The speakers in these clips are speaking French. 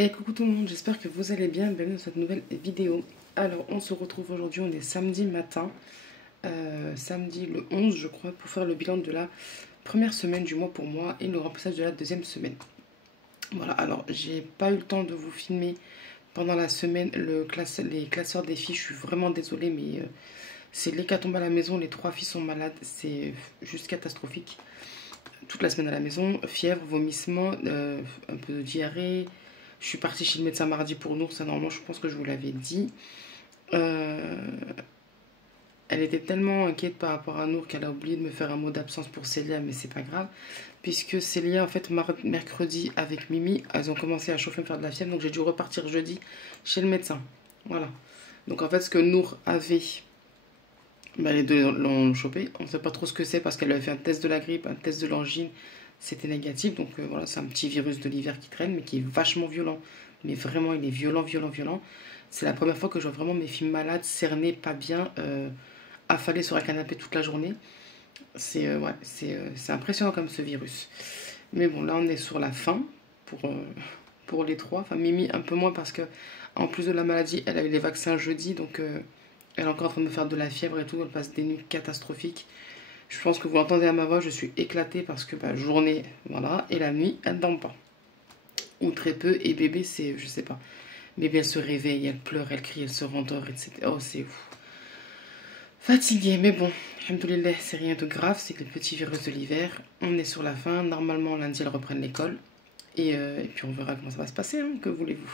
Et coucou tout le monde, j'espère que vous allez bien, bienvenue dans cette nouvelle vidéo. Alors on se retrouve aujourd'hui, on est samedi matin, samedi le 11 je crois, pour faire le bilan de la première semaine du mois pour moi et le remplissage de la deuxième semaine. Voilà, alors j'ai pas eu le temps de vous filmer pendant la semaine les classeurs des filles, je suis vraiment désolée mais c'est l'hécatombe à la maison, les 3 filles sont malades, c'est juste catastrophique. Toute la semaine à la maison, fièvre, vomissement, un peu de diarrhée. Je suis partie chez le médecin mardi pour Nour, ça normalement je pense que je vous l'avais dit. Elle était tellement inquiète par rapport à Nour qu'elle a oublié de me faire un mot d'absence pour Célia, mais c'est pas grave. Puisque Célia, en fait, mercredi avec Mimi, elles ont commencé à chauffer, me faire de la fièvre, donc j'ai dû repartir jeudi chez le médecin. Voilà. Donc en fait, ce que Nour avait, les deux l'ont chopé. On ne sait pas trop ce que c'est parce qu'elle avait fait un test de la grippe, un test de l'angine, c'était négatif. Donc voilà, c'est un petit virus de l'hiver qui traîne, mais qui est vachement violent. Mais vraiment, il est violent, violent, violent. C'est la première fois que je vois vraiment mes filles malades, cernées, pas bien, affalées sur un canapé toute la journée. C'est impressionnant comme ce virus. Mais bon, là, on est sur la fin pour les trois. Enfin, Mimi, un peu moins parce que, en plus de la maladie, elle a eu les vaccins jeudi. Donc, elle est encore en train de me faire de la fièvre et tout. Elle passe des nuits catastrophiques. Je pense que vous l'entendez à ma voix, je suis éclatée parce que journée, voilà. Et la nuit, elle ne dort pas. Ou très peu. Et bébé, c'est, je sais pas. Bébé, elle se réveille, elle pleure, elle crie, elle se rendort, etc. Oh, c'est fatiguée, mais bon, alhamdoulilah, c'est rien de grave, c'est que le petit virus de l'hiver. On est sur la fin, normalement lundi elles reprennent l'école. Et puis on verra comment ça va se passer, hein, que voulez-vous.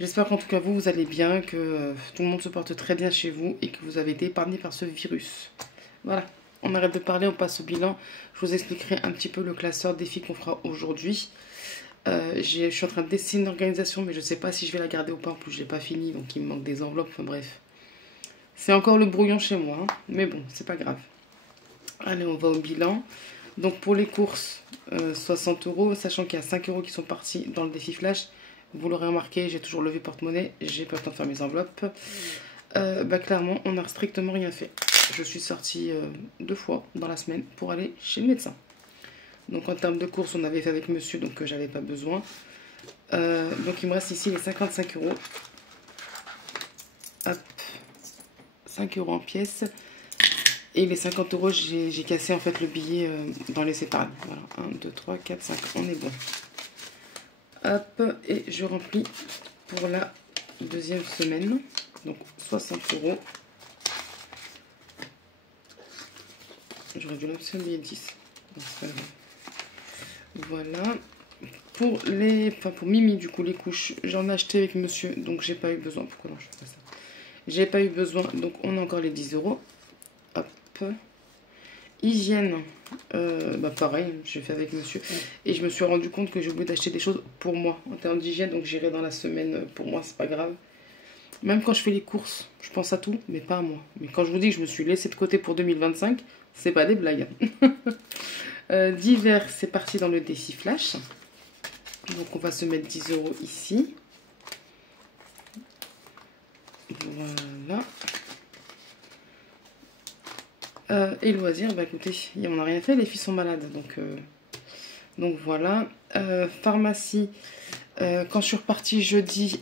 J'espère qu'en tout cas vous allez bien, que tout le monde se porte très bien chez vous et que vous avez été épargné par ce virus. Voilà, on arrête de parler, on passe au bilan. Je vous expliquerai un petit peu le classeur défi qu'on fera aujourd'hui. Je suis en train de dessiner une organisation, mais je ne sais pas si je vais la garder ou pas. En plus, je n'ai pas fini, donc il me manque des enveloppes. Enfin bref, c'est encore le brouillon chez moi, hein. Mais bon, c'est pas grave. Allez, on va au bilan. Donc pour les courses, 60 €, sachant qu'il y a 5 € qui sont partis dans le défi flash. Vous l'aurez remarqué, j'ai toujours levé porte-monnaie, j'ai pas le temps de faire mes enveloppes. Clairement, on n'a strictement rien fait. Je suis sortie 2 fois dans la semaine pour aller chez le médecin. Donc en termes de courses, on avait fait avec monsieur, donc j'avais pas besoin. Donc il me reste ici les 55 €. Hop, 5 € en pièces. Et les 50 €, j'ai cassé en fait le billet dans les épargnes. Voilà, 1, 2, 3, 4, 5, on est bon. Hop, et je remplis pour la deuxième semaine. Donc 60 €. J'aurais dû lancer un billet 10. Non, c'est pas grave. Voilà. Pour Mimi, du coup, les couches, j'en ai acheté avec monsieur, donc j'ai pas eu besoin. Pourquoi non, je fais pas ça? J'ai pas eu besoin, donc on a encore les 10 €. Hop. Hygiène, pareil, j'ai fait avec monsieur. Et je me suis rendu compte que j'ai oublié d'acheter des choses pour moi en termes d'hygiène, donc j'irai dans la semaine. Pour moi, c'est pas grave. Même quand je fais les courses, je pense à tout, mais pas à moi. Mais quand je vous dis que je me suis laissé de côté pour 2025, c'est pas des blagues. D'hiver, c'est parti dans le défi flash. Donc on va se mettre 10 € ici. Voilà. Et loisirs, écoutez, on n'a rien fait, les filles sont malades. Donc voilà. Pharmacie, quand je suis repartie jeudi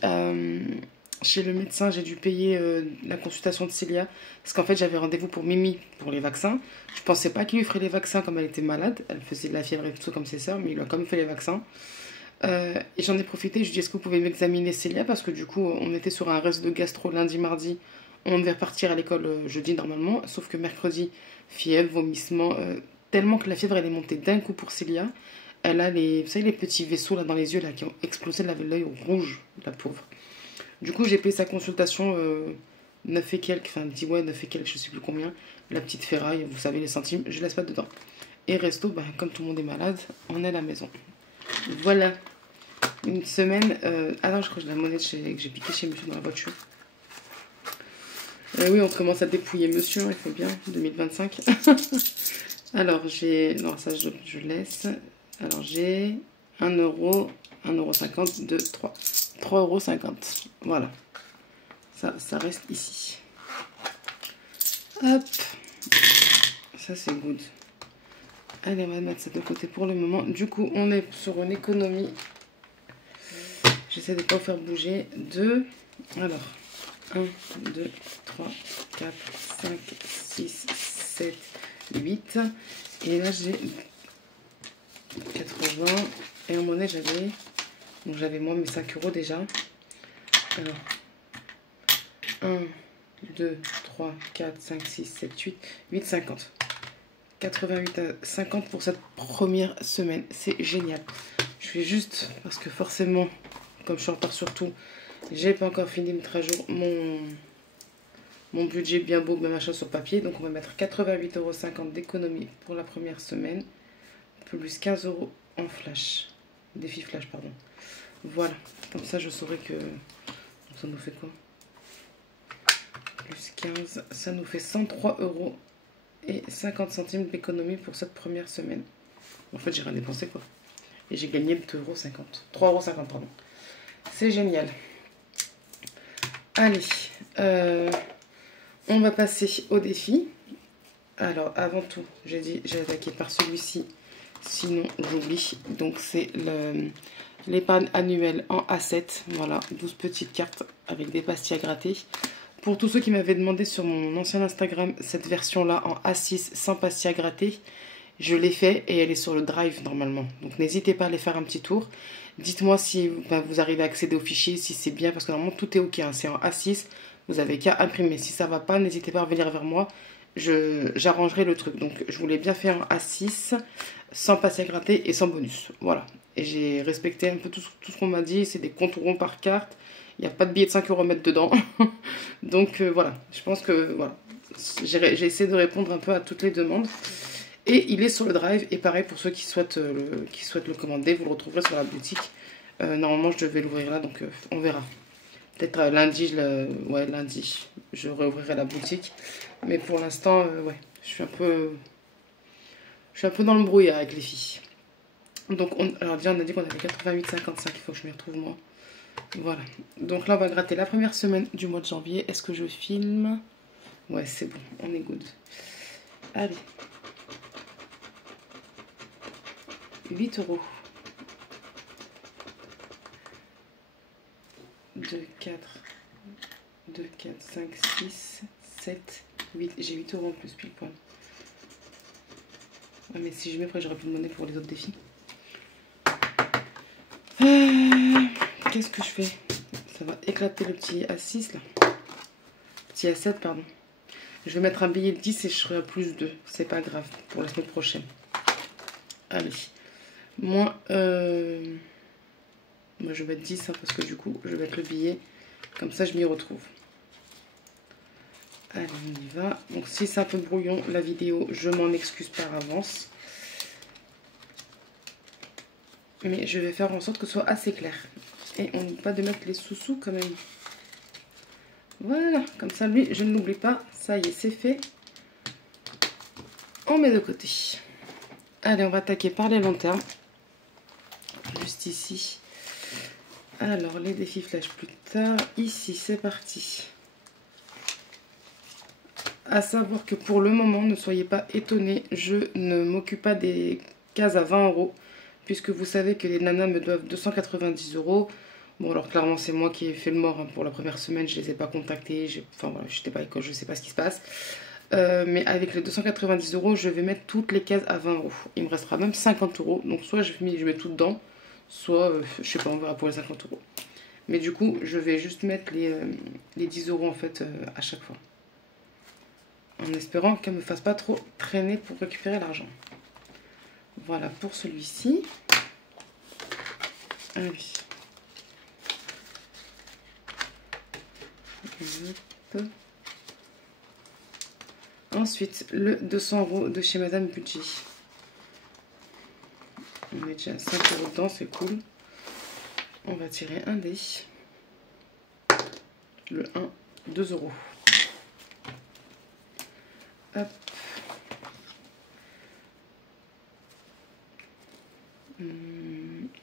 chez le médecin, j'ai dû payer la consultation de Célia. Parce qu'en fait, j'avais rendez-vous pour Mimi pour les vaccins. Je pensais pas qu'il lui ferait les vaccins comme elle était malade. Elle faisait de la fièvre et tout comme ses sœurs, mais il lui a quand même fait les vaccins. Et j'en ai profité, je lui ai dit est-ce que vous pouvez m'examiner Célia parce que du coup on était sur un reste de gastro lundi, mardi, on devait repartir à l'école jeudi normalement, sauf que mercredi, fièvre, vomissement, tellement que la fièvre elle est montée d'un coup pour Célia, elle a vous savez les petits vaisseaux là dans les yeux là qui ont explosé, elle avait l'œil rouge, la pauvre. Du coup j'ai payé sa consultation 9 et quelques, enfin 10 ouais 9 et quelques, je sais plus combien, la petite ferraille, vous savez les centimes, je laisse pas dedans. Et resto, comme tout le monde est malade, on est à la maison. Voilà, une semaine. Ah non, je crois que j'ai la monnaie que j'ai piquée chez monsieur dans la voiture. Oui, on commence à dépouiller monsieur, il faut bien, 2025. Alors, j'ai. Non, ça, je laisse. Alors, j'ai 1 €, 1,50 €, 2, 3. 3,50 €. Voilà. Ça reste ici. Hop. Ça, c'est good. Allez, on va mettre ça de côté pour le moment. Du coup, on est sur une économie J'essaie de ne pas vous faire bouger. 2. Alors, 1, 2, 3, 4, 5, 6, 7, 8. Et là, j'ai 80. Et en monnaie, j'avais... Donc, j'avais moi mes 5 euros déjà. Alors, 1, 2, 3, 4, 5, 6, 7, 8, 8, 50. 88 à 50 pour cette première semaine. C'est génial. Je fais juste, parce que forcément, comme je suis en retard sur tout, j'ai pas encore fini de mettre à jour mon budget bien beau, bien machin sur papier. Donc on va mettre 88,50 € d'économie pour la première semaine. Plus 15 € en flash. Défi flash, pardon. Voilà. Comme ça, je saurai que... Ça nous fait quoi? Plus 15. Ça nous fait 103 € et 50 centimes d'économie pour cette première semaine. En fait, j'ai rien dépensé, quoi. Et j'ai gagné 2,50 €. 3,50 €, pardon. C'est génial. Allez. On va passer au défi. Alors, avant tout, j'ai dit, j'ai attaqué par celui-ci. Sinon, j'oublie. Donc, c'est l'épargne annuelle en A7. Voilà, 12 petites cartes avec des pastilles à gratter. Pour tous ceux qui m'avaient demandé sur mon ancien Instagram, cette version-là en A6 sans pastilles à gratter, je l'ai fait et elle est sur le drive normalement. Donc n'hésitez pas à aller faire un petit tour. Dites-moi si vous arrivez à accéder au fichier, si c'est bien, parce que normalement tout est ok. Hein. C'est en A6, vous avez qu'à imprimer. Si ça ne va pas, n'hésitez pas à revenir vers moi. J'arrangerai le truc. Donc je voulais bien faire en A6, sans pastilles à gratter et sans bonus. Voilà. Et j'ai respecté un peu tout ce qu'on m'a dit. C'est des comptes ronds par carte. Il n'y a pas de billet de 5 € à mettre dedans. Donc voilà, je pense que voilà, j'ai essayé de répondre un peu à toutes les demandes. Et il est sur le drive. Et pareil pour ceux qui souhaitent le commander, vous le retrouverez sur la boutique. Normalement, je devais l'ouvrir là, donc on verra. Peut-être lundi, lundi, je réouvrirai la boutique. Mais pour l'instant, ouais, je suis un peu dans le brouillard avec les filles. Donc, alors déjà, on a dit qu'on avait 88,55. Il faut que je m'y retrouve moi. Voilà, donc là on va gratter la première semaine du mois de janvier. Est-ce que je filme? Ouais, c'est bon, on est good. Allez, 8 €. 2, 4, 2, 4, 5, 6, 7, 8. J'ai 8 € en plus, pile poil. Ouais, mais si je mets, après j'aurai plus de monnaie pour les autres défis. Qu'est-ce que je fais? Ça va éclater le petit A6 là. Petit A7, pardon. Je vais mettre un billet de 10 et je serai à plus 2. C'est pas grave pour la semaine prochaine. Allez. Moi, je vais mettre 10 hein, parce que du coup, je vais mettre le billet. Comme ça, je m'y retrouve. Allez, on y va. Donc, si c'est un peu brouillon, la vidéo, je m'en excuse par avance. Mais je vais faire en sorte que ce soit assez clair. Et on n'oublie pas de mettre les sous-sous quand même. Voilà, comme ça, lui, je ne l'oublie pas. Ça y est, c'est fait. On met de côté. Allez, on va attaquer par les longs termes. Juste ici. Alors, les défis flash plus tard. Ici, c'est parti. À savoir que pour le moment, ne soyez pas étonnés, je ne m'occupe pas des cases à 20 €. Puisque vous savez que les nanas me doivent 290 €. Bon, alors clairement, c'est moi qui ai fait le mort hein, pour la première semaine. Je ne les ai pas contactés. Enfin, voilà, je n'étais pas à l'école, je ne sais pas ce qui se passe. Mais avec les 290 €, je vais mettre toutes les cases à 20 €. Il me restera même 50 €. Donc, soit je mets tout dedans, soit, je sais pas, on verra pour les 50 €. Mais du coup, je vais juste mettre les 10 € en fait à chaque fois. En espérant qu'elle ne me fasse pas trop traîner pour récupérer l'argent. Voilà pour celui-ci. Allez. Ensuite, le 200 € de chez Madame Budget. On met déjà 5 € dedans, c'est cool. On va tirer un dé. Le 1, 2 €. Hop.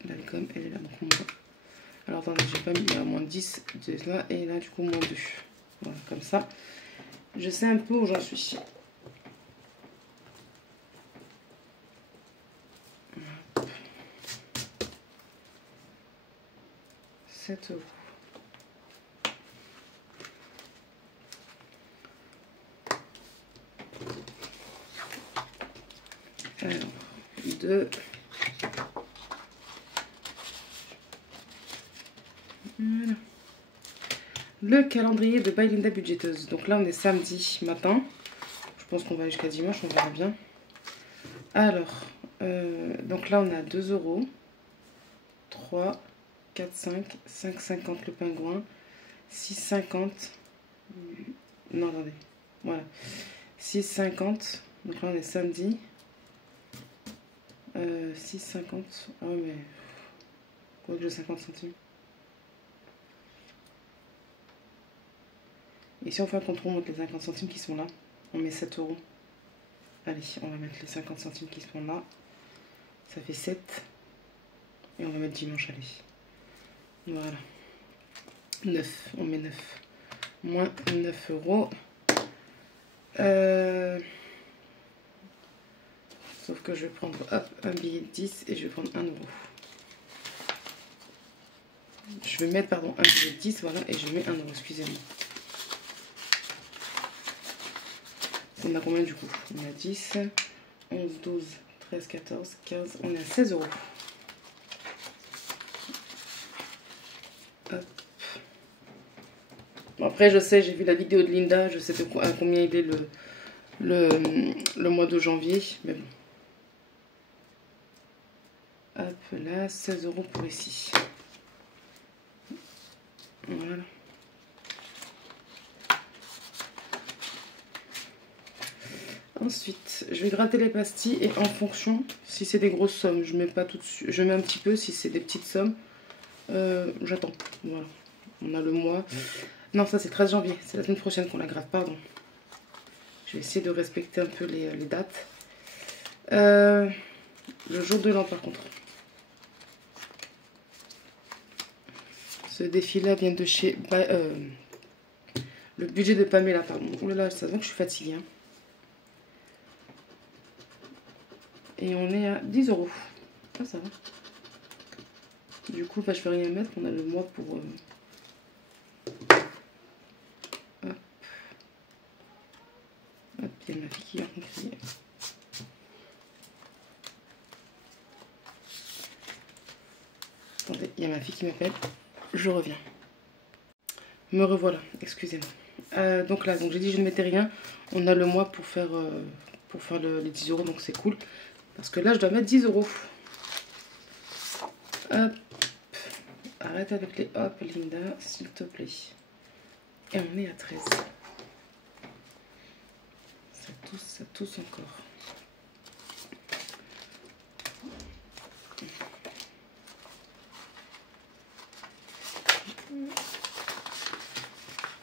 La com, elle est là, donc moins. Alors attendez, j'ai pas mis, il y a moins 10 de là, et là du coup moins 2. Voilà, comme ça. Je sais un peu où j'en suis. 7 euros. Alors, 2. Voilà. Le calendrier de By Linda Budgeteuse. Donc là, on est samedi matin. Je pense qu'on va jusqu'à dimanche, on verra bien. Alors, donc là, on a 2 euros. 3, 4, 5, 5,50 le pingouin. 6,50. Non, attendez. Voilà. 6,50. Donc là, on est samedi. 6,50. Ah oui, mais... Quoi que j'ai 50 centimes. Et si on fait un contrôle, on monte les 50 centimes qui sont là. On met 7 euros. Allez, on va mettre les 50 centimes qui sont là. Ça fait 7. Et on va mettre dimanche, allez. Voilà. 9, on met 9. Moins 9 euros. Sauf que je vais prendre hop, un billet de 10 et je vais prendre 1 euro. Je vais mettre, pardon, un billet de 10, voilà, et je mets 1 euro, excusez-moi. On a combien du coup? On a 10, 11, 12, 13, 14, 15, on est à 16 euros. Hop. Bon, après, je sais, j'ai vu la vidéo de Linda, je sais à combien il est le mois de janvier, mais bon. Hop là, 16 euros pour ici. Voilà. Ensuite, je vais gratter les pastilles et en fonction, si c'est des grosses sommes, je mets pas tout de suite, je mets un petit peu. Si c'est des petites sommes, j'attends. Voilà. On a le mois. Non, ça c'est 13 janvier. C'est la semaine prochaine qu'on la gratte, pardon. Je vais essayer de respecter un peu les dates. Le jour de l'an par contre. Ce défi-là vient de chez... le budget de Pamela, pardon. Ouh là là, ça se voit que je suis fatiguée. Hein. Et on est à 10 euros. Ah, ça va. Du coup, bah, je vais rien mettre. On a le mois pour... Hop. Hop, il y a ma fille qui vient de crier. Attendez, il y a ma fille qui m'appelle. Je reviens. Me revoilà, excusez-moi. Donc là, j'ai dit je ne mettais rien. On a le mois pour faire les 10 euros, donc c'est cool. Parce que là, je dois mettre 10 euros. Hop. Arrête avec les hop, Linda, s'il te plaît. Et on est à 13. Ça tousse encore.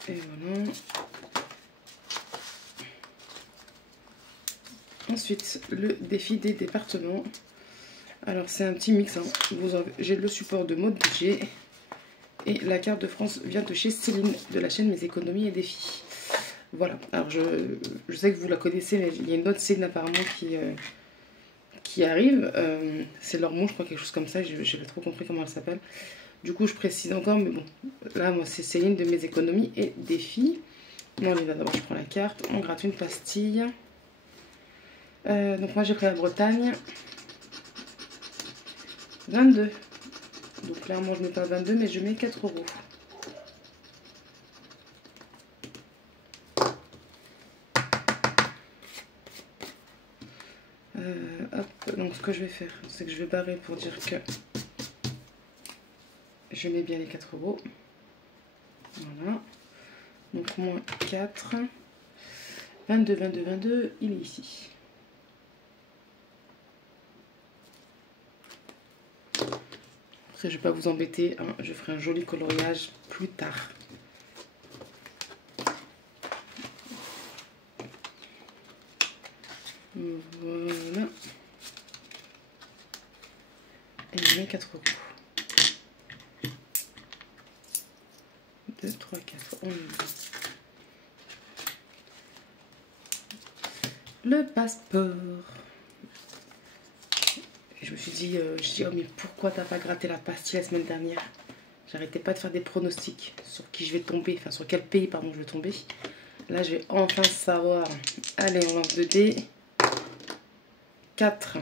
Et voilà. Ensuite, le défi des départements. Alors, c'est un petit mix. Hein. J'ai le support de mode budget. Et la carte de France vient de chez Céline, de la chaîne Mes économies et défis. Voilà. Alors, je sais que vous la connaissez, mais il y a une autre Céline apparemment qui arrive. C'est Lormont, je crois, quelque chose comme ça. Je n'ai pas trop compris comment elle s'appelle. Du coup, je précise encore, mais bon. Là, moi, c'est Céline de Mes économies et défis. Non, d'abord, je prends la carte. On gratte une pastille. Donc, moi, j'ai pris la Bretagne. 22. Donc, clairement, je ne mets pas 22, mais je mets 4 euros. Hop, donc ce que je vais faire, c'est que je vais barrer pour dire que je mets bien les 4 euros. Voilà. Donc moins 4. 22, 22, 22, il est ici. Après, je ne vais pas vous embêter, hein, je ferai un joli coloriage plus tard. Voilà. Et je mets 4 euros. 2, 3, 4. On y va. Le passeport. Et je me suis dit, oh mais pourquoi t'as pas gratté la pastille la semaine dernière? J'arrêtais pas de faire des pronostics sur qui je vais tomber, enfin sur quel pays pardon je vais tomber. Là je vais enfin savoir. Allez, on lance 2 dés. 4.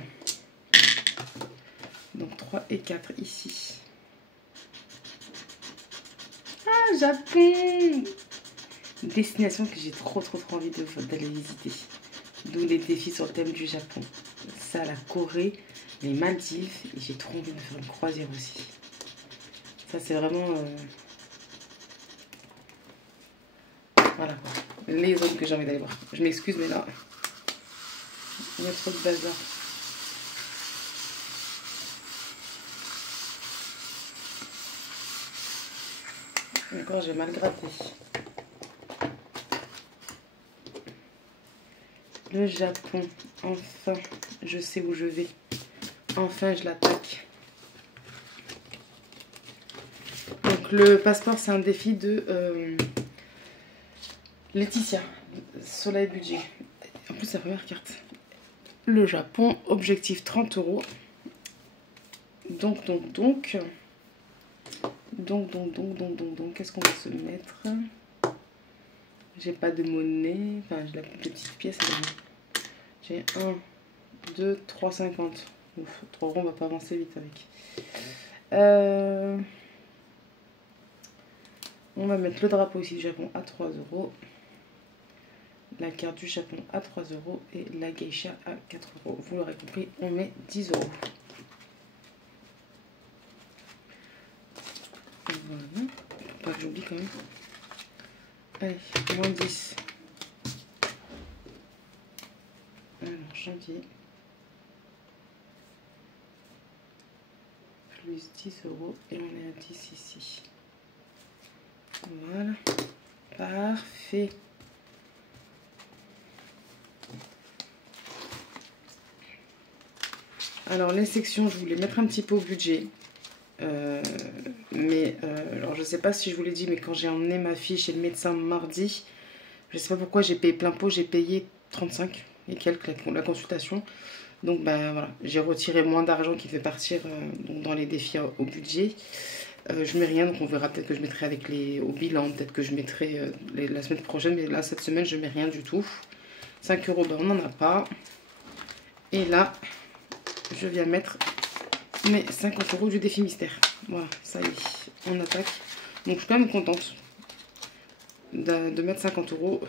Donc 3 et 4 ici. Ah, Japon! Une destination que j'ai trop envie d'aller visiter. D'où les défis sur le thème du Japon. Ça, la Corée, les Maldives. Et j'ai trop envie de faire une croisière aussi. Ça, c'est vraiment... Voilà quoi. Les zones que j'ai envie d'aller voir. Je m'excuse, mais là, il y a trop de bazar. Encore, j'ai mal gratté. Le Japon. Enfin, je sais où je vais. Enfin, je l'attaque. Donc, le passeport, c'est un défi de Laetitia. Soleil budget. En plus, la première carte. Le Japon, objectif 30 €. Donc, qu'est-ce qu'on va se mettre? J'ai pas de monnaie. Enfin, j'ai la petite pièce. J'ai 1, 2, 3,50. Ouf, 3 €, on va pas avancer vite avec. On va mettre le drapeau ici du Japon à 3 €. La carte du Japon à 3 € et la geisha à 4 €. Vous l'aurez compris, on met 10 €. Voilà. Faut pas que j'oublie quand même. Allez, moins 10. Alors, janvier. Plus 10 € et on est à 10 ici. Voilà. Parfait. Alors, les sections, je voulais mettre un petit peu au budget. Alors je sais pas si je vous l'ai dit, mais quand j'ai emmené ma fille chez le médecin mardi, je sais pas pourquoi j'ai payé plein pot, j'ai payé 35 et quelques la consultation. Donc ben voilà, j'ai retiré moins d'argent qui devait partir donc dans les défis au budget. Je mets rien, donc on verra, peut-être que je mettrai avec au bilan, peut-être que je mettrai la semaine prochaine, mais là cette semaine je mets rien du tout. 5 €, ben, on n'en a pas. Et là, je viens mettre mes 50 € du défi mystère. Voilà, ça y est, on attaque. Donc je suis quand même contente de mettre 50 €,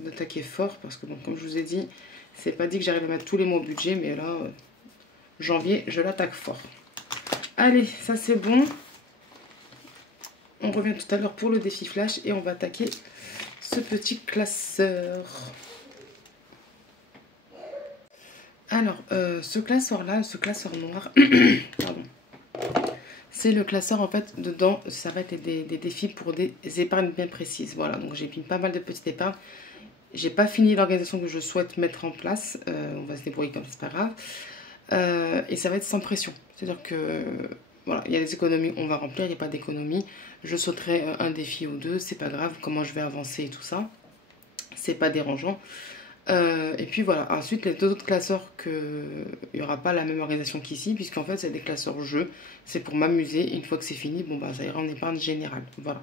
d'attaquer fort, parce que bon, comme je vous ai dit, c'est pas dit que j'arrive à mettre tous les mois au budget, mais là, janvier, je l'attaque fort. Allez, ça c'est bon. On revient tout à l'heure pour le défi flash et on va attaquer ce petit classeur. Alors, ce classeur-là, ce classeur noir, pardon, c'est le classeur, en fait, dedans, ça va être des défis pour des épargnes bien précises. Voilà, donc j'ai mis pas mal de petites épargnes. J'ai pas fini l'organisation que je souhaite mettre en place. On va se débrouiller comme c'est pas grave. Et ça va être sans pression. C'est-à-dire que, voilà, il y a des économies, on va remplir, il n'y a pas d'économie. Je sauterai un défi ou deux, c'est pas grave, comment je vais avancer et tout ça. C'est pas dérangeant. Et puis voilà, ensuite les deux autres classeurs, il n'y aura pas la même organisation qu'ici, puisqu'en fait c'est des classeurs jeux, c'est pour m'amuser. Une fois que c'est fini, bon bah ça ira en épargne générale. Voilà.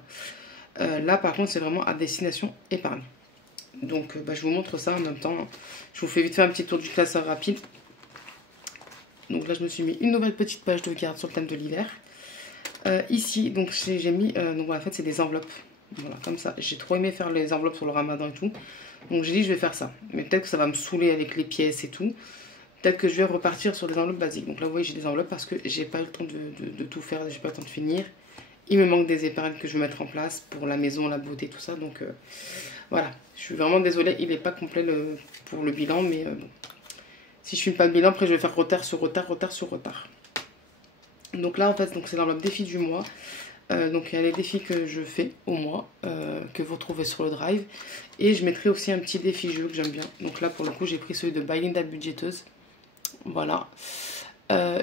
Là par contre c'est vraiment à destination épargne. Donc bah, je vous montre ça en même temps. Je vous fais vite fait un petit tour du classeur rapide. Donc là je me suis mis une nouvelle petite page de garde sur le thème de l'hiver. Ici donc j'ai mis, donc voilà, en fait c'est des enveloppes. Voilà, comme ça. J'ai trop aimé faire les enveloppes sur le ramadan et tout. Donc j'ai dit je vais faire ça. Mais peut-être que ça va me saouler avec les pièces et tout. Peut-être que je vais repartir sur des enveloppes basiques. Donc là vous voyez j'ai des enveloppes parce que j'ai pas eu le temps de tout faire. J'ai pas eu le temps de finir. Il me manque des épargnes que je vais mettre en place pour la maison, la beauté, tout ça. Donc voilà. Je suis vraiment désolée. Il n'est pas complet pour le bilan. Mais bon. Si je ne filme pas le bilan, après je vais faire retard sur retard, retard sur retard. Donc là en fait c'est l'enveloppe défi du mois. Donc il y a les défis que je fais au mois, que vous retrouvez sur le drive. Et je mettrai aussi un petit défi jeu que j'aime bien. Donc là pour le coup j'ai pris celui de Belinda budgéteuse. Voilà.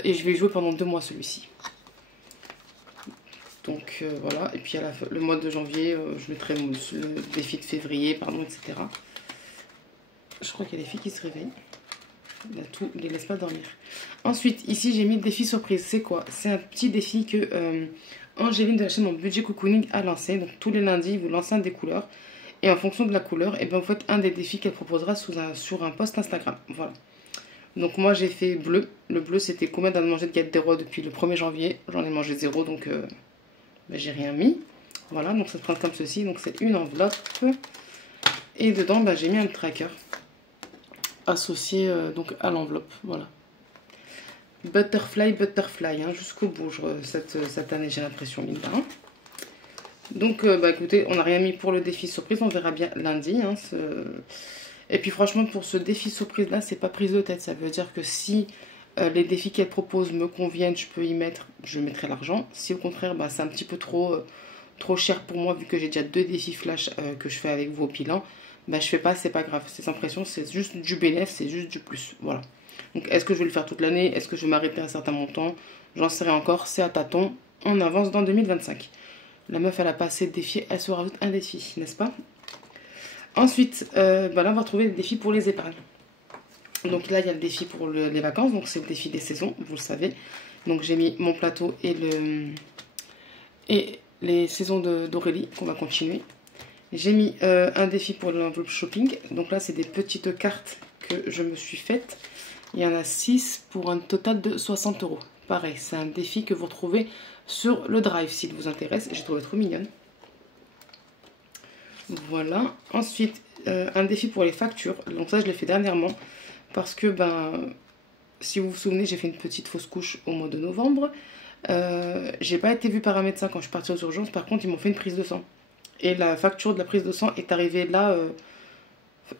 Et je vais jouer pendant 2 mois celui-ci. Donc voilà. Et puis à le mois de janvier, je mettrai le défi de février, pardon, etc. Je crois qu'il y a des filles qui se réveillent. Là, tout, ne les laisse pas dormir. Ensuite, ici, j'ai mis le défi surprise. C'est quoi? C'est un petit défi que Angéline de la chaîne Mon Budget Cocooning a lancé. Donc tous les lundis, vous lancez un des couleurs. Et en fonction de la couleur, et ben, vous faites un des défis qu'elle proposera sur un post Instagram. Voilà. Donc moi j'ai fait bleu. Le bleu c'était combien d'en manger de gâteaux des rois depuis le 1er janvier. J'en ai mangé zéro donc ben, j'ai rien mis. Voilà, donc ça se prend comme ceci. Donc c'est une enveloppe. Et dedans ben, j'ai mis un tracker associé donc à l'enveloppe. Voilà. Butterfly, butterfly, hein, jusqu'au bout cette année j'ai l'impression, Linda. Hein. Donc bah écoutez, on n'a rien mis pour le défi surprise, on verra bien lundi. Hein, et puis franchement pour ce défi surprise là, c'est pas prise de tête. Ça veut dire que si les défis qu'elle propose me conviennent, je peux y mettre, je mettrai l'argent. Si au contraire bah, c'est un petit peu trop cher pour moi vu que j'ai déjà 2 défis flash que je fais avec vous au bilan, bah je fais pas, c'est pas grave. C'est sans pression, c'est juste du bénéfice, c'est juste du plus. Voilà. Donc est-ce que je vais le faire toute l'année? Est-ce que je vais m'arrêter à un certain montant? J'en sais rien encore, c'est à tâtons. On avance dans 2025. La meuf, elle a pas assez de défis, elle se rajoute un défi, n'est-ce pas? Ensuite, bah là, on va trouver le défi pour les épargnes. Donc là, il y a le défi pour les vacances, donc c'est le défi des saisons, vous le savez. Donc j'ai mis mon plateau et les saisons d'Aurélie, qu'on va continuer. J'ai mis un défi pour l'enveloppe shopping. Donc là, c'est des petites cartes que je me suis faites. Il y en a 6 pour un total de 60 €. Pareil, c'est un défi que vous retrouvez sur le Drive s'il vous intéresse. J'ai trouvé trop mignonne. Voilà. Ensuite, un défi pour les factures. Donc ça, je l'ai fait dernièrement parce que, ben, si vous vous souvenez, j'ai fait une petite fausse couche au mois de novembre. J'ai pas été vue par un médecin quand je suis partie aux urgences. Par contre, ils m'ont fait une prise de sang. Et la facture de la prise de sang est arrivée là...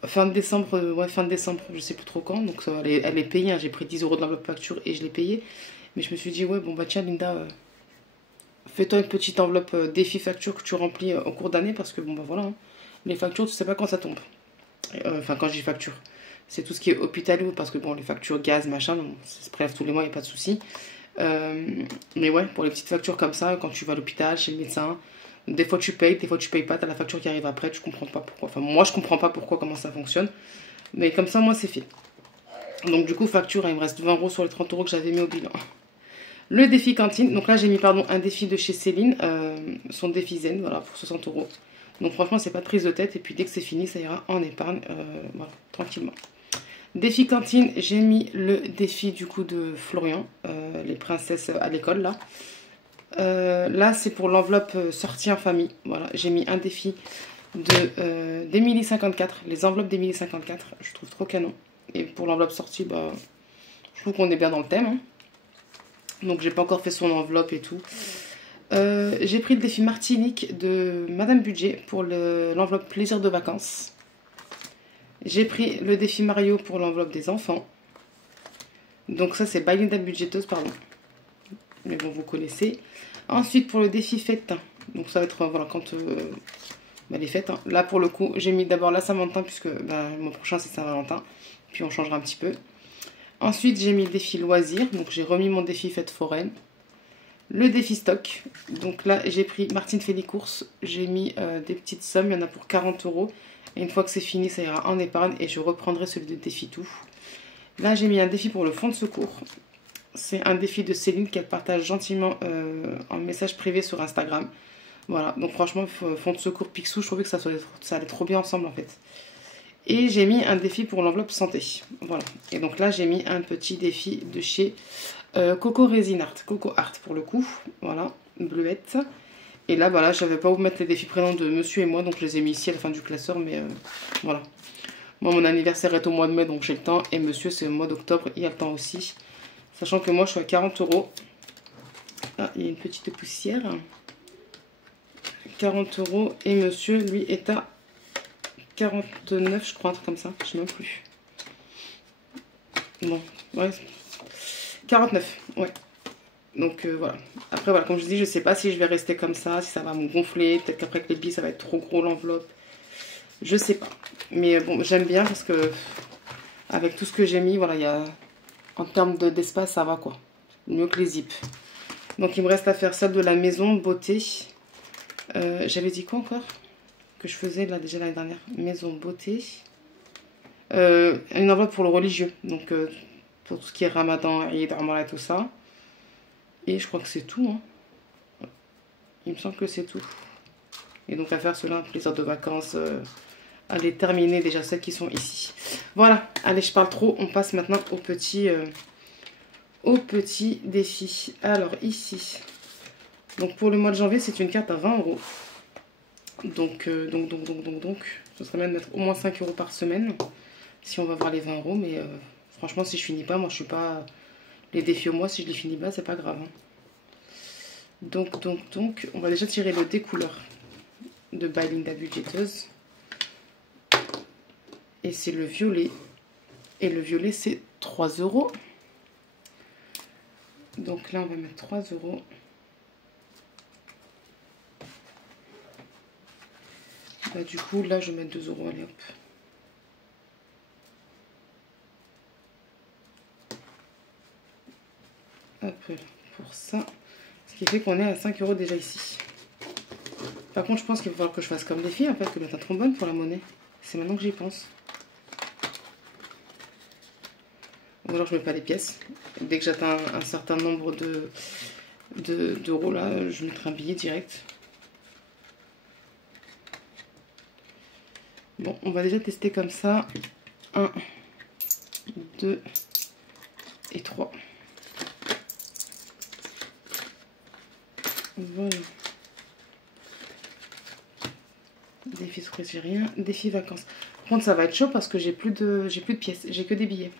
fin de décembre, ouais, fin de décembre, je sais plus trop quand, donc ça, elle est payée, hein. J'ai pris 10 € de l'enveloppe facture et je l'ai payée. Mais je me suis dit, ouais, bon bah tiens Linda, fais-toi une petite enveloppe défi facture que tu remplis au cours d'année parce que bon bah voilà, hein, les factures, tu sais pas quand ça tombe. Enfin, quand je dis facture, c'est tout ce qui est hospitalier parce que bon, les factures gaz, machin, bon, ça se prélève tous les mois, il n'y a pas de souci. Mais ouais, pour les petites factures comme ça, quand tu vas à l'hôpital, chez le médecin, des fois tu payes, des fois tu payes pas, t'as la facture qui arrive après, tu comprends pas pourquoi. Enfin, moi je comprends pas pourquoi, comment ça fonctionne. Mais comme ça, moi c'est fait. Donc du coup, facture, il me reste 20 € sur les 30 € que j'avais mis au bilan. Le défi cantine, donc là j'ai mis pardon un défi de chez Céline, son défi zen, voilà, pour 60 €. Donc franchement, c'est pas de prise de tête, et puis dès que c'est fini, ça ira en épargne, voilà, tranquillement. Défi cantine, j'ai mis le défi du coup de Florian, les princesses à l'école là. Là, c'est pour l'enveloppe sortie en famille. Voilà, j'ai mis un défi d'Emily 54, les enveloppes d'Emily 54. Je trouve trop canon. Et pour l'enveloppe sortie, bah, je trouve qu'on est bien dans le thème. Hein. Donc, j'ai pas encore fait son enveloppe et tout. J'ai pris le défi Martinique de Madame Budget pour l'enveloppe plaisir de vacances. J'ai pris le défi Mario pour l'enveloppe des enfants. Donc, ça, c'est Balinda Budgeteuse, pardon. Mais bon, vous connaissez. Ensuite, pour le défi fête, donc ça va être, voilà, quand bah, les fêtes. Hein. Là, pour le coup, j'ai mis d'abord la Saint-Valentin, puisque bah, mon prochain, c'est Saint-Valentin. Puis, on changera un petit peu. Ensuite, j'ai mis le défi loisirs. Donc, j'ai remis mon défi fête foraine. Le défi stock. Donc là, j'ai pris Martine fait des courses. J'ai mis des petites sommes. Il y en a pour 40 €. Et une fois que c'est fini, ça ira en épargne. Et je reprendrai celui de défi tout. Là, j'ai mis un défi pour le fonds de secours. C'est un défi de Céline qu'elle partage gentiment en message privé sur Instagram. Voilà, donc franchement, fond de secours Picsou, je trouvais que ça allait trop bien ensemble en fait. Et j'ai mis un défi pour l'enveloppe santé. Voilà, et donc là, j'ai mis un petit défi de chez Coco Resin Art. Coco Art pour le coup, voilà, bleuette. Et là, voilà, je ne savais pas où mettre les défis prénoms de monsieur et moi, donc je les ai mis ici à la fin du classeur, mais voilà. Moi, mon anniversaire est au mois de mai, donc j'ai le temps. Et monsieur, c'est au mois d'octobre, il y a le temps aussi. Sachant que moi, je suis à 40 €. Ah, il y a une petite poussière. 40 €. Et monsieur, lui, est à 49, je crois, un truc comme ça. Je ne sais même plus. Bon, ouais. 49, ouais. Donc, voilà. Après, voilà, comme je dis, je ne sais pas si je vais rester comme ça, si ça va me gonfler. Peut-être qu'après, avec les billes, ça va être trop gros, l'enveloppe. Je sais pas. Mais bon, j'aime bien parce que, avec tout ce que j'ai mis, voilà, il y a... En termes d'espace, ça va quoi. Mieux que les zips. Donc il me reste à faire celle de la maison beauté. J'avais dit quoi encore que je faisais là déjà l'année dernière. Maison beauté. Une enveloppe pour le religieux. Donc pour tout ce qui est Ramadan, Eid, Ramadan et tout ça. Et je crois que c'est tout. Hein. Il me semble que c'est tout. Et donc à faire cela un plaisir de vacances, à les terminer déjà celles qui sont ici. Voilà, allez, je parle trop, on passe maintenant au petit défi. Alors ici, donc pour le mois de janvier, c'est une carte à 20 euros. Donc, ce serait bien de mettre au moins 5 euros par semaine, si on va voir les 20 euros. Mais franchement, si je finis pas, moi je suis pas... Les défis au mois, si je les finis pas, c'est pas grave. Hein. Donc, on va déjà tirer le découleur de By Linda Budgeteuse. Et c'est le violet. Et le violet, c'est 3 euros. Donc là, on va mettre 3 euros. Bah, du coup, là, je vais mettre 2 euros. Allez, hop. Hop, pour ça. Ce qui fait qu'on est à 5 euros déjà ici. Par contre, je pense qu'il va falloir que je fasse comme les filles, en fait, que mettre un trombone pour la monnaie. C'est maintenant que j'y pense. Ou alors je mets pas les pièces. Dès que j'atteins un certain nombre d'euros là, je mettrai un billet direct. Bon, on va déjà tester comme ça. 1, 2 et 3. Voilà. Défi surprise, j'ai rien. Défi vacances. Par contre, ça va être chaud parce que j'ai plus de pièces. J'ai que des billets.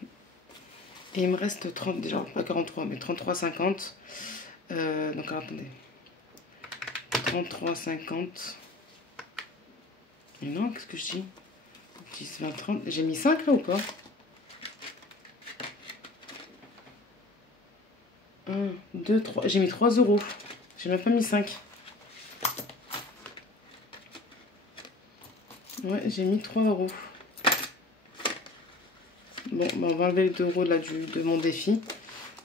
Et il me reste 30, déjà pas 43, mais 33,50. Donc alors, attendez. 33,50. Et non, qu'est-ce que je dis? 10, 20, 30. J'ai mis 5 là ou pas? 1, 2, 3. J'ai mis 3 euros. J'ai même pas mis 5. Ouais, j'ai mis 3 euros. Bon, bah on va enlever les 2 euros là de mon défi.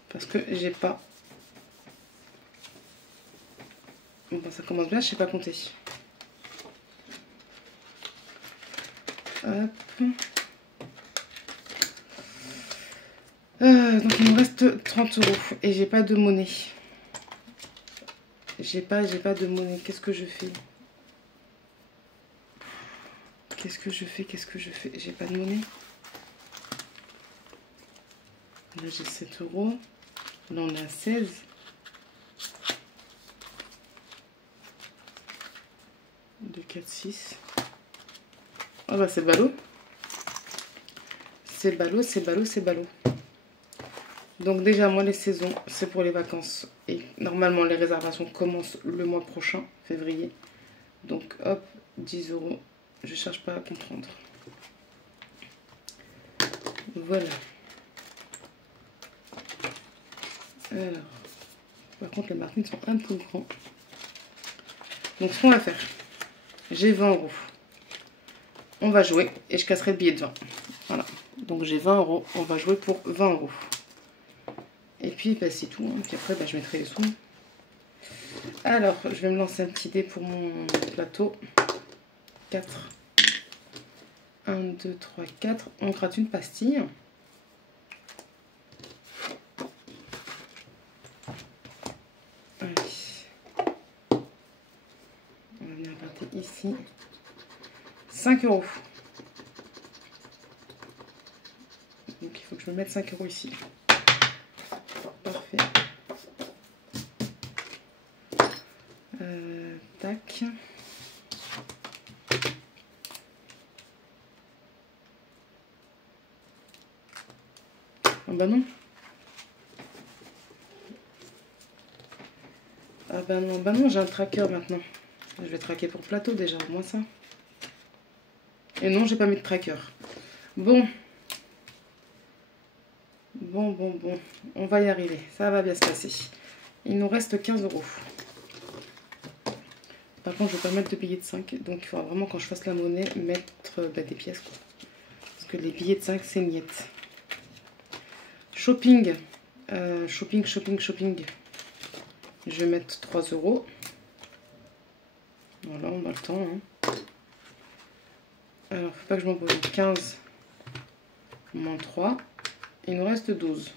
Parce que j'ai pas... Bon, bah, ça commence bien, je sais pas compter. Hop. Donc il me reste 30 euros. Et j'ai pas de monnaie. J'ai pas de monnaie. Qu'est-ce que je fais? Qu'est-ce que je fais? J'ai pas de monnaie. Là j'ai 7 euros. Là on est à 16. Deux, 4, 6. Ah bah c'est ballot. C'est ballot. Donc déjà moi les saisons c'est pour les vacances. Et normalement les réservations commencent le mois prochain, février. Donc hop, 10 euros. Je cherche pas à comprendre. Voilà. Alors, par contre les martines sont un peu grands. Donc ce qu'on va faire, j'ai 20 euros. On va jouer et je casserai le billet de 20. Voilà. Donc j'ai 20 euros. On va jouer pour 20 euros. Et puis bah, c'est tout. Hein. Puis après bah, je mettrai les sous. Alors je vais me lancer un petit dé pour mon plateau. 4. 1, 2, 3, 4. On gratte une pastille. Allez. On va venir gratter ici. 5 euros. Donc il faut que je me mette 5 euros ici. Parfait. Tac. Ah bah non. Ah bah non, j'ai un tracker maintenant. Je vais traquer pour plateau déjà, au moins ça. Et non, j'ai pas mis de tracker. Bon. Bon. On va y arriver. Ça va bien se passer. Il nous reste 15 euros. Par contre, je vais pas mettre de billets de 5. Donc, il faudra vraiment, quand je fasse la monnaie, mettre bah, des pièces. Quoi. Parce que les billets de 5, c'est miette. Shopping. Shopping. Je vais mettre 3 euros. Voilà, on a le temps. Hein. Alors, faut pas que je m'embrouille. 15 moins 3. Il nous reste 12.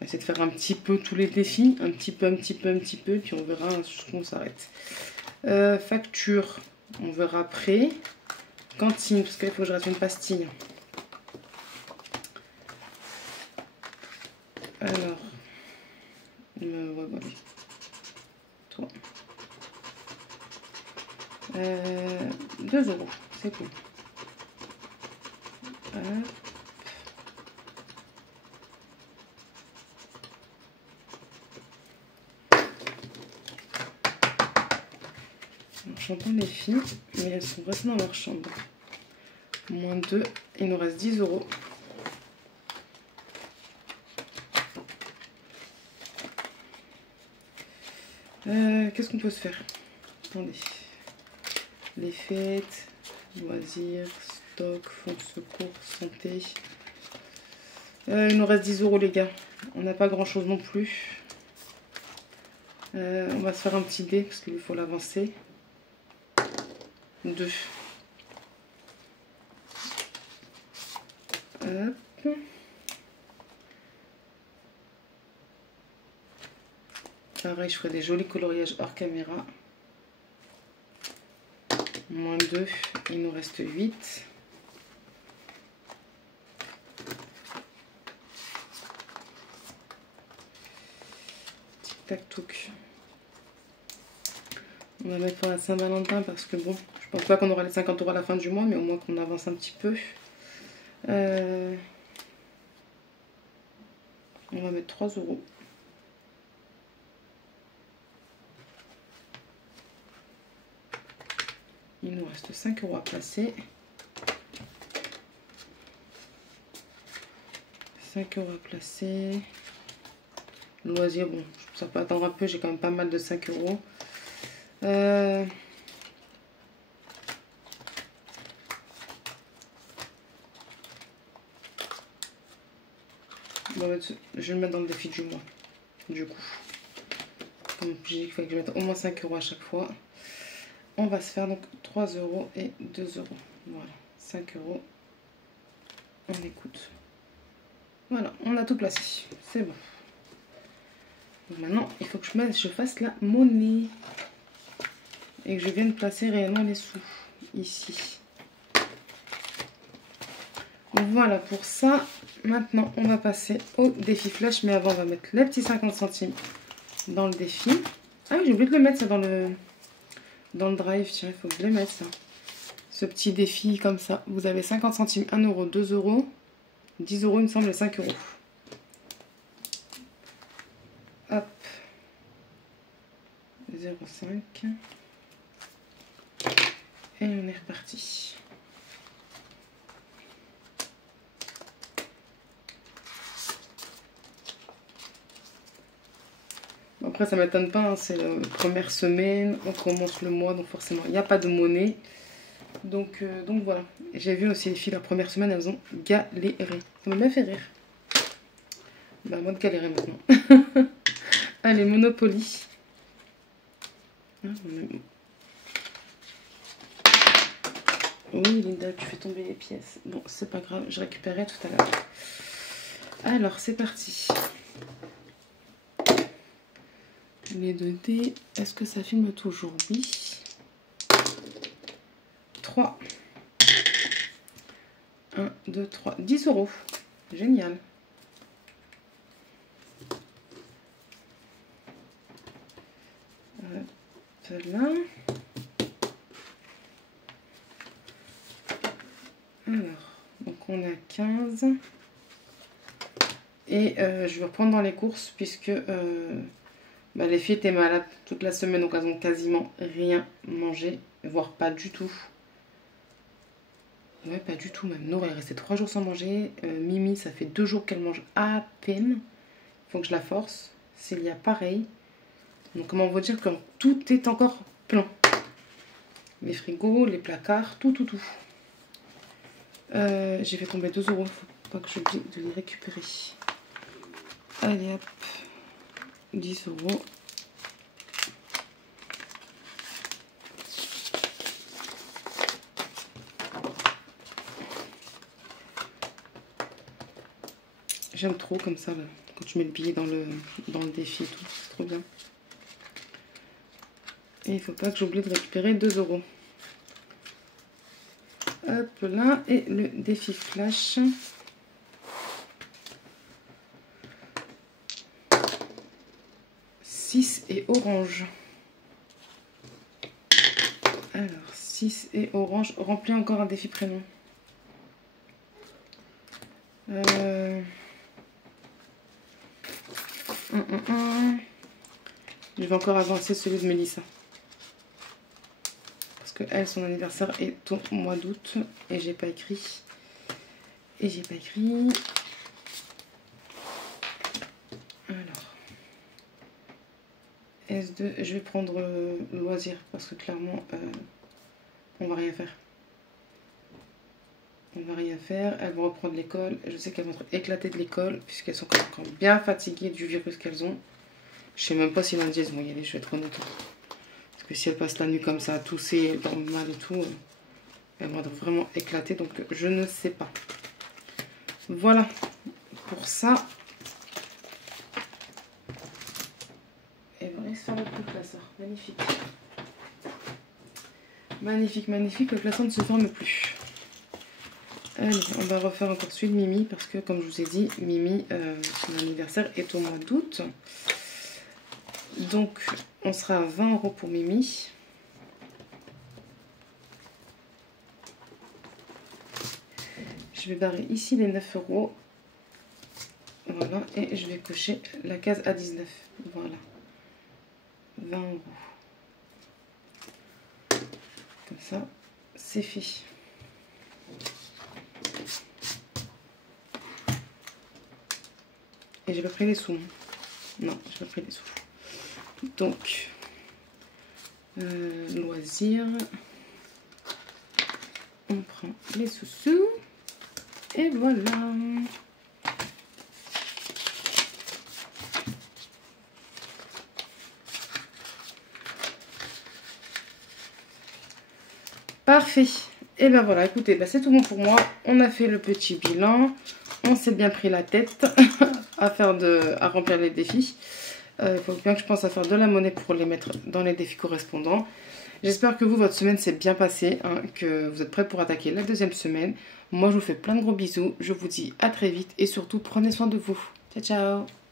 On va essayer de faire un petit peu tous les défis. Un petit peu, puis on verra jusqu'où on s'arrête. Facture, on verra après. Cantine, parce qu'il faut que je reste une pastille. Alors, voilà. Toi. 2 €, c'est tout. J'entends les filles, mais elles sont restées dans leur chambre. Moins 2, il nous reste 10 €. Qu'est-ce qu'on peut se faire? Attendez. Les fêtes, loisirs, stock, fonds de secours, santé. Il nous reste 10 € les gars. On n'a pas grand chose non plus. On va se faire un petit dé parce qu'il faut l'avancer. 2. Hop. Pareil, je ferai des jolis coloriages hors caméra. Moins 2, il nous reste 8. Tic-tac-touc. On va mettre pour la Saint-Valentin parce que bon, je pense pas qu'on aura les 50 € à la fin du mois, mais au moins qu'on avance un petit peu. On va mettre 3 €. Il nous reste 5 € à placer. 5 € à placer. Loisir, bon, ça peut attendre un peu, j'ai quand même pas mal de 5 €. Je vais le mettre dans le défi du mois, du coup. Comme j'ai dit, il faut que je mette au moins 5 € à chaque fois. On va se faire donc 3 € et 2 €. Voilà, 5 €. On écoute. Voilà, on a tout placé. C'est bon. Donc maintenant, il faut que je fasse la monnaie. Et que je vienne placer réellement les sous. Ici. Voilà pour ça. Maintenant, on va passer au défi flash. Mais avant, on va mettre les petits 50 centimes dans le défi. Ah oui, j'ai oublié de le mettre ça dans le drive. Tiens, il faut que je le mette ça. Ce petit défi comme ça. Vous avez 50 centimes, 1 €, 2 €, 10 €, il me semble, et 5 €. Hop. 0,5. Et on est reparti. Après, ça ne m'étonne pas, hein, c'est la première semaine, on commence le mois, donc forcément, il n'y a pas de monnaie. Donc voilà. J'ai vu aussi les filles, la première semaine, elles ont galéré. Ça m'a bien fait rire. Bah, moi de galérer maintenant. Allez, Monopoly. Oui, Linda, tu fais tomber les pièces. Bon, c'est pas grave, je récupérerai tout à l'heure. Alors, c'est parti. Les 2 dés. Est-ce que ça filme toujours? Oui. 3. 1, 2, 3. 10 €. Génial. Là. Alors, donc on a 15. Et je vais reprendre dans les courses puisque les filles étaient malades toute la semaine, donc elles ont quasiment rien mangé, voire pas du tout. Ouais, pas du tout même. Nour, elle est restée 3 jours sans manger. Mimi, ça fait 2 jours qu'elle mange à peine. Il faut que je la force. Célia, pareil. Donc comment vous dire que tout est encore plein. Les frigos, les placards, tout. J'ai fait tomber 2 €. Faut pas que j'oublie de les récupérer. Allez hop. 10 €. J'aime trop comme ça, là. quand tu mets le billet dans le défi et tout. C'est trop bien. Et il ne faut pas que j'oublie de récupérer 2 €. Hop là. Et le défi flash. Et orange. Alors, 6 et orange. Remplis encore un défi prénom. Je vais encore avancer celui de Mélissa. Parce que elle, son anniversaire est au mois d'août. Et j'ai pas écrit. Alors. S2, je vais prendre loisir parce que clairement on va rien faire. Elles vont reprendre l'école. Je sais qu'elles vont être éclatées de l'école puisqu'elles sont encore bien fatiguées du virus qu'elles ont. Je sais même pas si lundi elles vont y aller, je vais être honnête. Parce que si elles passent la nuit comme ça à tousser, dormir mal et tout, elles vont être vraiment éclatées, donc je ne sais pas. Voilà pour ça. Et on laisse faire le plus classeur. Magnifique. Magnifique. Le classeur ne se ferme plus. Allez, on va refaire encore celui de Mimi. Parce que, comme je vous ai dit, Mimi, son anniversaire est au mois d'août. Donc, on sera à 20 € pour Mimi. Je vais barrer ici les 9 €. Voilà. Et je vais cocher la case à 19. Voilà. 20 €. Comme ça, c'est fait. Et j'ai pas pris les sous. Non, j'ai pas pris les sous. Donc, loisirs. On prend les sous-sous. Et voilà. Parfait. Et ben voilà, écoutez, c'est tout bon pour moi. On a fait le petit bilan. On s'est bien pris la tête à remplir les défis. Il faut bien que je pense à faire de la monnaie pour les mettre dans les défis correspondants. J'espère que vous, votre semaine s'est bien passée, que vous êtes prêts pour attaquer la deuxième semaine. Moi, je vous fais plein de gros bisous. Je vous dis à très vite et surtout, prenez soin de vous. Ciao, ciao!